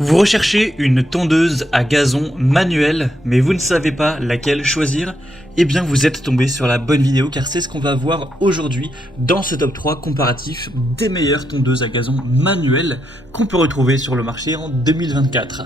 Vous recherchez une tondeuse à gazon manuelle, mais vous ne savez pas laquelle choisir? Eh bien vous êtes tombé sur la bonne vidéo car c'est ce qu'on va voir aujourd'hui dans ce top 3 comparatif des meilleures tondeuses à gazon manuelles qu'on peut retrouver sur le marché en 2024.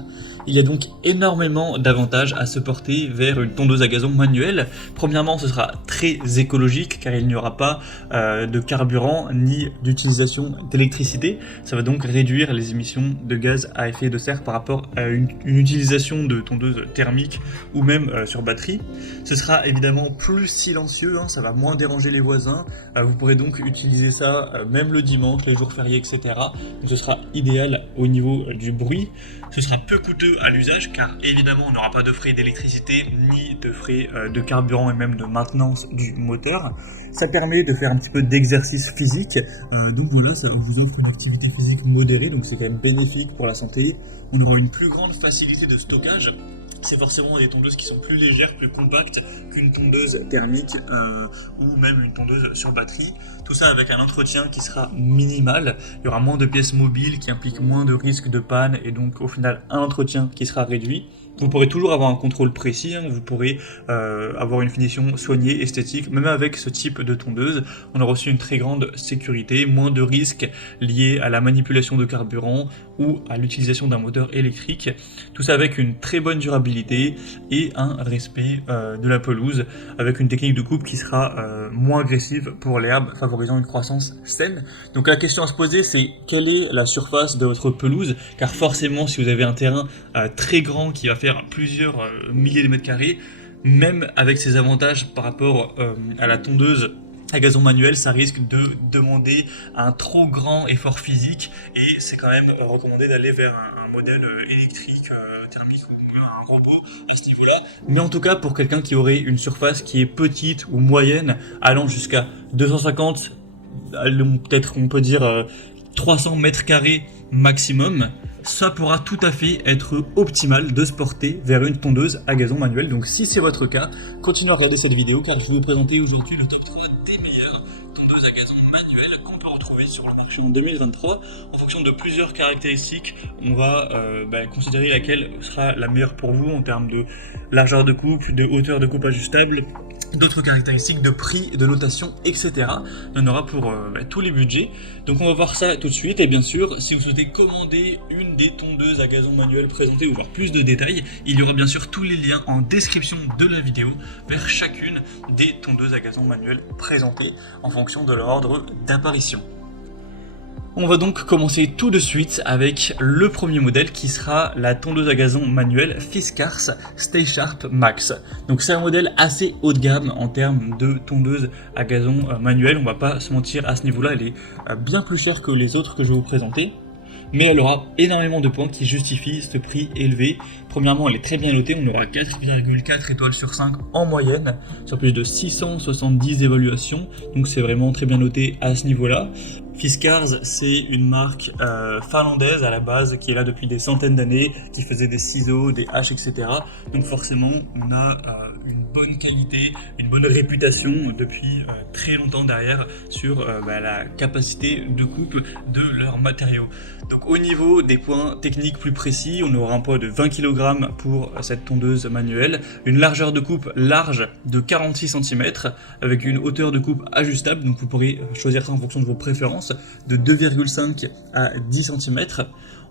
Il y a donc énormément d'avantages à se porter vers une tondeuse à gazon manuelle. Premièrement, ce sera très écologique car il n'y aura pas de carburant ni d'utilisation d'électricité. Ça va donc réduire les émissions de gaz à effet de serre par rapport à une utilisation de tondeuse thermique ou même sur batterie. Ce sera évidemment plus silencieux, ça va moins déranger les voisins. Vous pourrez donc utiliser ça même le dimanche, les jours fériés, etc. Donc ce sera idéal au niveau du bruit. Ce sera peu coûteux à l'usage car évidemment on n'aura pas de frais d'électricité ni de frais de carburant et même de maintenance du moteur. Ça permet de faire un petit peu d'exercice physique, donc voilà, ça vous offre une activité physique modérée, donc c'est quand même bénéfique pour la santé. On aura une plus grande facilité de stockage. C'est forcément des tondeuses qui sont plus légères, plus compactes qu'une tondeuse thermique ou même une tondeuse sur batterie. Tout ça avec un entretien qui sera minimal. Il y aura moins de pièces mobiles qui impliquent moins de risques de panne et donc au final un entretien qui sera réduit. Vous pourrez toujours avoir un contrôle précis, vous pourrez avoir une finition soignée, esthétique, même avec ce type de tondeuse. On aura aussi une très grande sécurité, moins de risques liés à la manipulation de carburant ou à l'utilisation d'un moteur électrique. Tout ça avec une très bonne durabilité et un respect de la pelouse, avec une technique de coupe qui sera moins agressive pour l'herbe, favorisant une croissance saine. Donc la question à se poser, c'est quelle est la surface de votre pelouse, car forcément si vous avez un terrain très grand qui va faire plusieurs milliers de mètres carrés, même avec ses avantages par rapport à la tondeuse à gazon manuel, ça risque de demander un trop grand effort physique et c'est quand même recommandé d'aller vers un modèle électrique, thermique ou un robot à ce niveau-là. Mais en tout cas, pour quelqu'un qui aurait une surface qui est petite ou moyenne, allant jusqu'à 250, peut-être on peut dire 300 mètres carrés maximum, ça pourra tout à fait être optimal de se porter vers une tondeuse à gazon manuel. Donc si c'est votre cas, continuez à regarder cette vidéo car je vais vous présenter aujourd'hui le top 3 des meilleures tondeuses à gazon manuelles qu'on peut retrouver sur le marché en 2023. En fonction de plusieurs caractéristiques, on va considérer laquelle sera la meilleure pour vous en termes de largeur de coupe, de hauteur de coupe ajustable, d'autres caractéristiques de prix, de notation, etc. Il y en aura pour tous les budgets. Donc on va voir ça tout de suite. Et bien sûr, si vous souhaitez commander une des tondeuses à gazon manuel présentées ou voir plus de détails, il y aura bien sûr tous les liens en description de la vidéo vers chacune des tondeuses à gazon manuel présentées en fonction de leur ordre d'apparition. On va donc commencer tout de suite avec le premier modèle qui sera la tondeuse à gazon manuelle Fiskars Stay Sharp Max. Donc c'est un modèle assez haut de gamme en termes de tondeuse à gazon manuelle, on va pas se mentir à ce niveau-là, elle est bien plus chère que les autres que je vais vous présenter. Mais elle aura énormément de points qui justifient ce prix élevé. Premièrement, elle est très bien notée, on aura 4,4 étoiles sur 5 en moyenne, sur plus de 670 évaluations, donc c'est vraiment très bien noté à ce niveau-là. Fiskars, c'est une marque finlandaise à la base, qui est là depuis des centaines d'années, qui faisait des ciseaux, des haches, etc. Donc forcément, on a une bonne qualité, une bonne réputation depuis très longtemps derrière sur la capacité de coupe de leurs matériaux. Donc au niveau des points techniques plus précis, on aura un poids de 20 kg pour cette tondeuse manuelle, une largeur de coupe large de 46 cm avec une hauteur de coupe ajustable, donc vous pourrez choisir ça en fonction de vos préférences, de 2,5 à 10 cm.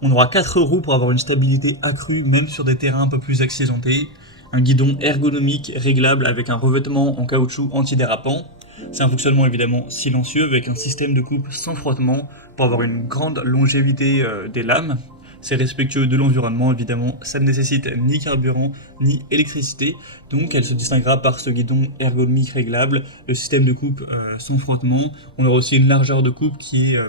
On aura 4 roues pour avoir une stabilité accrue même sur des terrains un peu plus accidentés, un guidon ergonomique réglable avec un revêtement en caoutchouc antidérapant. C'est un fonctionnement évidemment silencieux avec un système de coupe sans frottement pour avoir une grande longévité des lames. C'est respectueux de l'environnement, évidemment, ça ne nécessite ni carburant ni électricité, donc elle se distinguera par ce guidon ergonomique réglable, le système de coupe sans frottement. On aura aussi une largeur de coupe qui est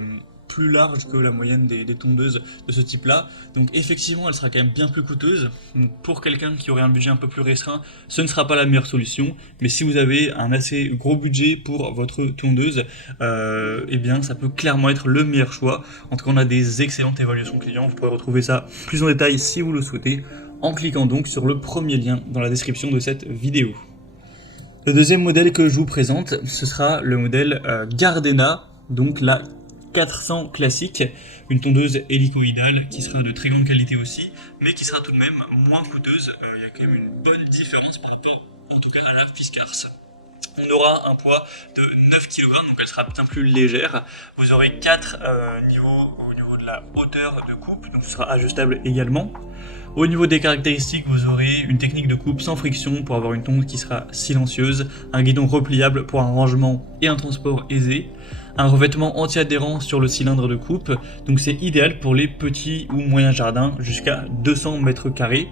plus large que la moyenne des tondeuses de ce type-là, donc effectivement elle sera quand même bien plus coûteuse. Donc, pour quelqu'un qui aurait un budget un peu plus restreint, ce ne sera pas la meilleure solution, mais si vous avez un assez gros budget pour votre tondeuse, eh bien ça peut clairement être le meilleur choix. En tout cas on a des excellentes évaluations clients, vous pourrez retrouver ça plus en détail si vous le souhaitez, en cliquant donc sur le premier lien dans la description de cette vidéo. Le deuxième modèle que je vous présente, ce sera le modèle Gardena, donc la 400 classique, une tondeuse hélicoïdale qui sera de très grande qualité aussi, mais qui sera tout de même moins coûteuse. Il y a quand même une bonne différence par rapport en tout cas à la Fiskars. On aura un poids de 9 kg, donc elle sera bien plus légère. Vous aurez 4 niveaux au niveau de la hauteur de coupe, donc ce sera ajustable également. Au niveau des caractéristiques, vous aurez une technique de coupe sans friction pour avoir une tonde qui sera silencieuse, un guidon repliable pour un rangement et un transport aisé, un revêtement anti-adhérent sur le cylindre de coupe, donc c'est idéal pour les petits ou moyens jardins jusqu'à 200 mètres carrés,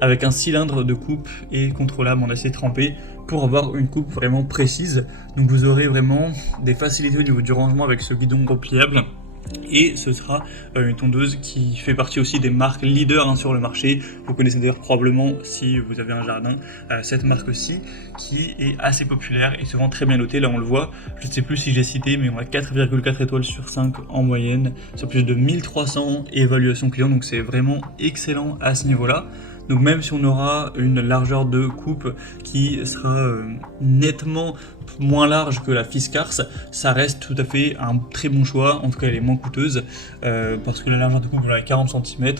avec un cylindre de coupe et contrôlable en acier trempé pour avoir une coupe vraiment précise. Donc vous aurez vraiment des facilités au niveau du rangement avec ce guidon repliable. Et ce sera une tondeuse qui fait partie aussi des marques leaders sur le marché. Vous connaissez d'ailleurs probablement, si vous avez un jardin, cette marque-ci qui est assez populaire et souvent très bien notée. Là on le voit, je ne sais plus si j'ai cité, mais on a 4,4 étoiles sur 5 en moyenne, sur plus de 1300 évaluations clients, donc c'est vraiment excellent à ce niveau-là. Donc même si on aura une largeur de coupe qui sera nettement moins large que la Fiskars, ça reste tout à fait un très bon choix. En tout cas elle est moins coûteuse parce que la largeur de coupe est 40 cm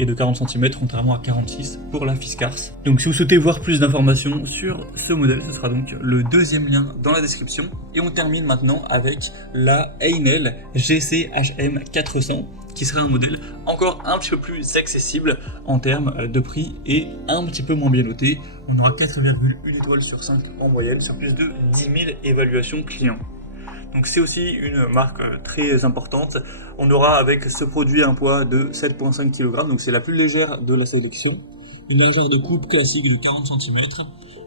et de 40 cm contrairement à 46 pour la Fiskars. Donc si vous souhaitez voir plus d'informations sur ce modèle, ce sera donc le deuxième lien dans la description. Et on termine maintenant avec la Heinel GC-HM 400 qui sera un modèle encore un petit peu plus accessible en termes de prix et un petit peu moins bien noté. On aura 4,1 étoiles sur 5 en moyenne sur plus de 10 000 évaluations clients. Donc c'est aussi une marque très importante. On aura avec ce produit un poids de 7,5 kg, donc c'est la plus légère de la sélection. Une largeur de coupe classique de 40 cm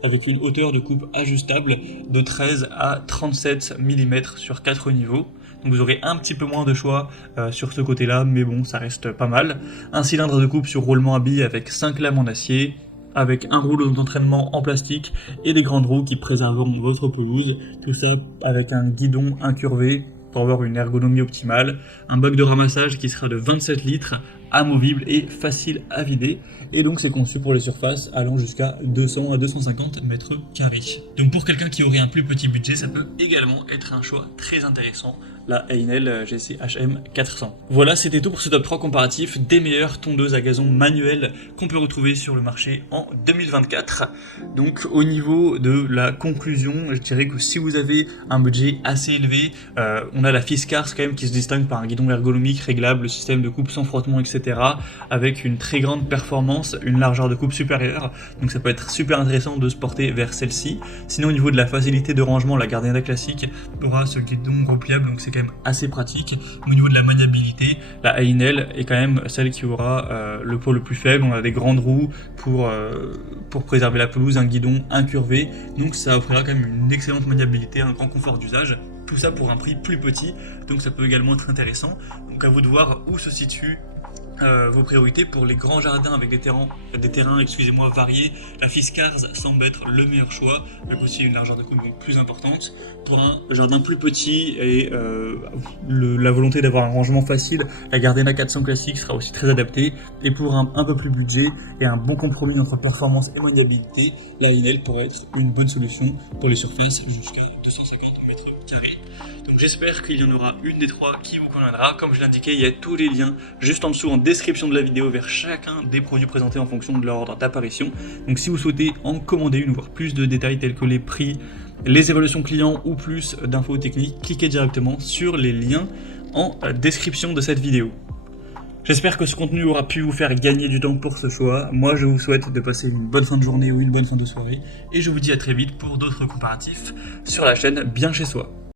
avec une hauteur de coupe ajustable de 13 à 37 mm sur 4 niveaux. Donc vous aurez un petit peu moins de choix sur ce côté-là, mais bon, ça reste pas mal. Un cylindre de coupe sur roulement à billes avec 5 lames en acier, avec un rouleau d'entraînement en plastique et des grandes roues qui préserveront votre pelouse. Tout ça avec un guidon incurvé pour avoir une ergonomie optimale. Un bac de ramassage qui sera de 27 litres, amovible et facile à vider. Et donc c'est conçu pour les surfaces allant jusqu'à 200 à 250 mètres carrés. Donc pour quelqu'un qui aurait un plus petit budget, ça peut également être un choix très intéressant, la Heinel GC-HM 400. Voilà, c'était tout pour ce top 3 comparatif des meilleures tondeuses à gazon manuelles qu'on peut retrouver sur le marché en 2024. Donc au niveau de la conclusion, je dirais que si vous avez un budget assez élevé, on a la Fiskars quand même qui se distingue par un guidon ergonomique réglable, le système de coupe sans frottement, etc. avec une très grande performance, une largeur de coupe supérieure, donc ça peut être super intéressant de se porter vers celle-ci. Sinon au niveau de la facilité de rangement, la Gardena classique aura ce guidon repliable, donc c'est quand même assez pratique. Au niveau de la maniabilité, la Heinel est quand même celle qui aura le poids le plus faible. On a des grandes roues pour préserver la pelouse, un guidon incurvé, donc ça offrira quand même une excellente maniabilité, un grand confort d'usage. Tout ça pour un prix plus petit, donc ça peut également être intéressant. Donc à vous de voir où se situe vos priorités. Pour les grands jardins avec des terrains variés, la Fiskars semble être le meilleur choix, avec aussi une largeur de coupe plus importante. Pour un jardin plus petit et la volonté d'avoir un rangement facile, la Gardena 400 classique sera aussi très adaptée. Et pour un peu plus budget et un bon compromis entre performance et maniabilité, la Heinel pourrait être une bonne solution pour les surfaces jusqu'à 250 mètres carrés. Donc j'espère qu'il y en aura une des trois qui vous conviendra. Comme je l'indiquais, il y a tous les liens juste en dessous en description de la vidéo vers chacun des produits présentés en fonction de leur ordre d'apparition. Donc si vous souhaitez en commander une ou voir plus de détails tels que les prix, les évaluations clients ou plus d'infos techniques, cliquez directement sur les liens en description de cette vidéo. J'espère que ce contenu aura pu vous faire gagner du temps pour ce choix. Moi, je vous souhaite de passer une bonne fin de journée ou une bonne fin de soirée. Et je vous dis à très vite pour d'autres comparatifs sur la chaîne Bien Chez Soi.